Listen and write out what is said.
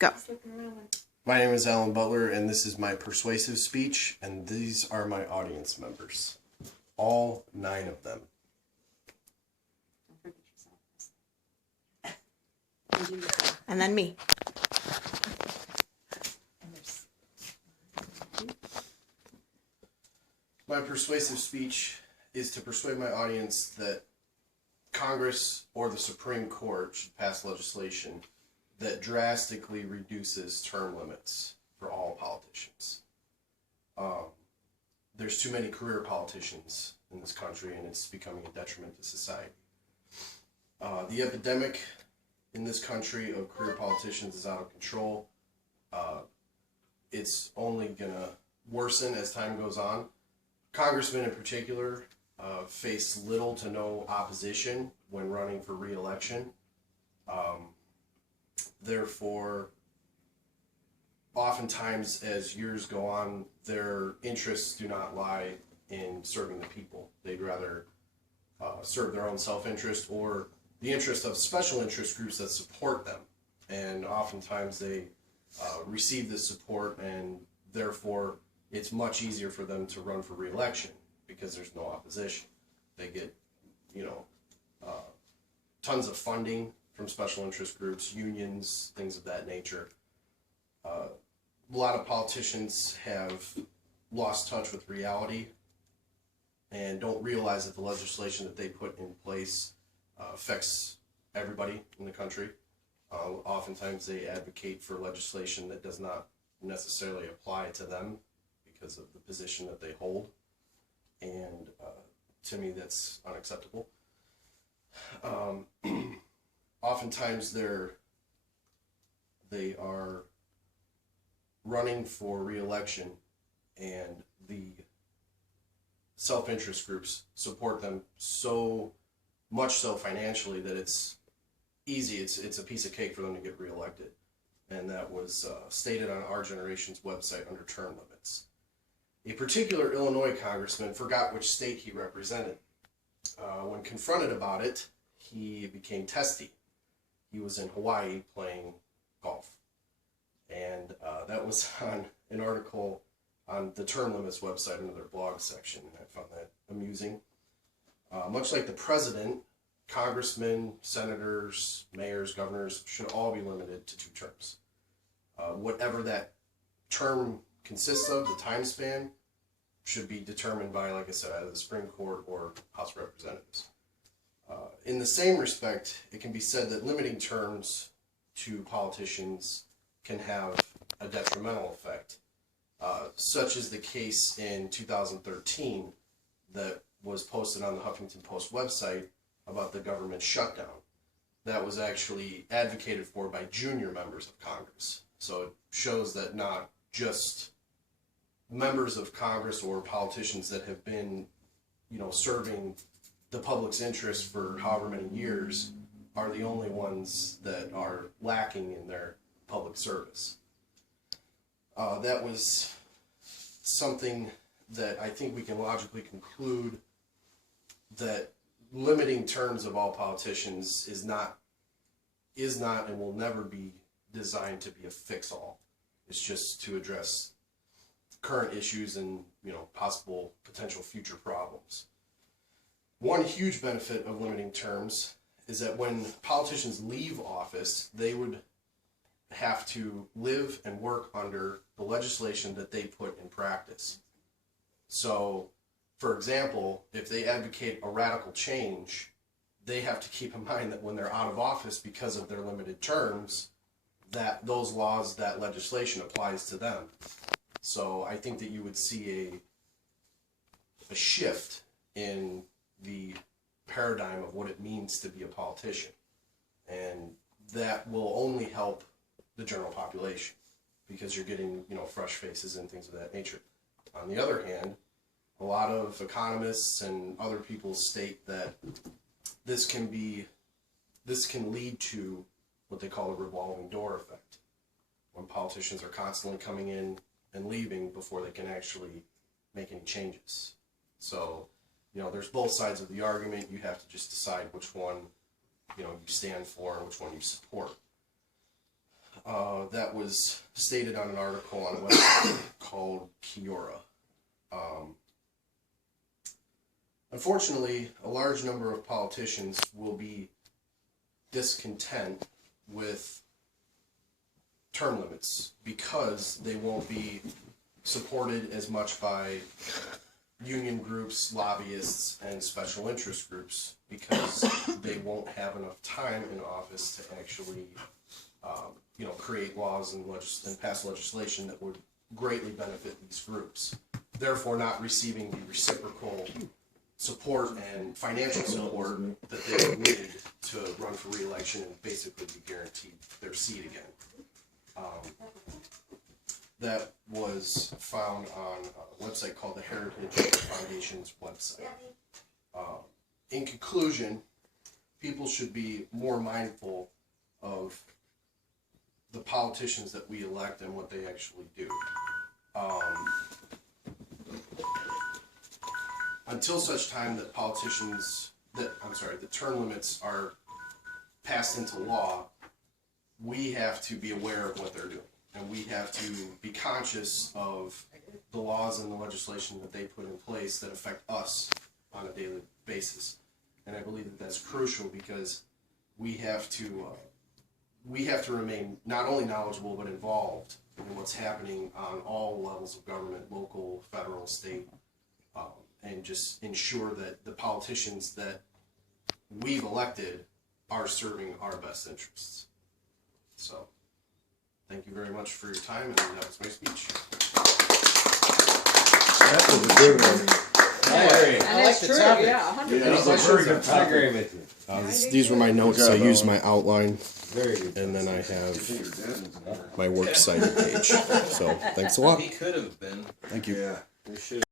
Go. My name is Alan Butler, and this is my persuasive speech, and these are my audience members. All 9 of them. And then me. My persuasive speech is to persuade my audience that Congress or the Supreme Court should pass legislation that drastically reduces term limits for all politicians. There's too many career politicians in this country, and it's becoming a detriment to society. The epidemic in this country of career politicians is out of control. It's only going to worsen as time goes on. Congressmen in particular face little to no opposition when running for re-election. Therefore, oftentimes as years go on, their interests do not lie in serving the people. They'd rather serve their own self-interest or the interest of special interest groups that support them. And oftentimes they receive this support, and therefore it's much easier for them to run for re-election because there's no opposition. They get, tons of funding from special interest groups, unions, things of that nature. A lot of politicians have lost touch with reality and don't realize that the legislation that they put in place affects everybody in the country. Oftentimes they advocate for legislation that does not necessarily apply to them because of the position that they hold, and to me that's unacceptable. Oftentimes they are running for re-election, and the self-interest groups support them so much so financially that it's easy, it's a piece of cake for them to get re-elected. And that was stated on our generation's website under term limits. A particular Illinois congressman forgot which state he represented. When confronted about it, he became testy. He was in Hawaii playing golf. And that was on an article on the term limits website under their blog section. I found that amusing. Much like the president, congressmen, senators, mayors, governors should all be limited to 2 terms. Whatever that term consists of, the time span, should be determined by, like I said, either the Supreme Court or House of Representatives. In the same respect, it can be said that limiting terms to politicians can have a detrimental effect, such as the case in 2013 that was posted on the Huffington Post website about the government shutdown. That was actually advocated for by junior members of Congress. So it shows that not just members of Congress or politicians that have been, serving the public's interest for however many years are the only ones that are lacking in their public service. That was something that I think we can logically conclude that limiting terms of all politicians is not and will never be designed to be a fix-all. It's just to address current issues and possible potential future problems. One huge benefit of limiting terms is that when politicians leave office, they would have to live and work under the legislation that they put in practice. So, for example, if they advocate a radical change, they have to keep in mind that when they're out of office because of their limited terms, that those laws, that legislation applies to them. So I think that you would see a shift in the paradigm of what it means to be a politician. And that will only help the general population because you're getting, fresh faces and things of that nature. On the other hand, a lot of economists and other people state that this can lead to what they call a revolving door effect, when politicians are constantly coming in and leaving before they can actually make any changes. So, there's both sides of the argument. You have to just decide which one, you stand for and which one you support. that was stated on an article on a website called Kiora. Unfortunately, a large number of politicians will be discontent with term limits because they won't be supported as much by union groups, lobbyists, and special interest groups because they won't have enough time in office to actually, create laws and pass legislation that would greatly benefit these groups. Therefore, not receiving the reciprocal support and financial support that they would need to run for re-election and basically be guaranteed their seat again. That was found on a website called the Heritage Foundation's website. In conclusion, people should be more mindful of the politicians that we elect and what they actually do. Until such time that the term limits are passed into law, we have to be aware of what they're doing. And we have to be conscious of the laws and the legislation that they put in place that affect us on a daily basis. And I believe that that's crucial because we have to remain not only knowledgeable but involved in what's happening on all levels of government, local, federal, state, and just ensure that the politicians that we've elected are serving our best interests. So, thank you very much for your time, and that was my speech. That was a good one. I like the topic. Yeah, 100%. Yeah, that was a very good I agree topic. with you. These were my notes. Good job, I used Owen. my outline, Very good. and then I have my works cited page. So, thanks a lot. He could have been. Thank you. Yeah, they should.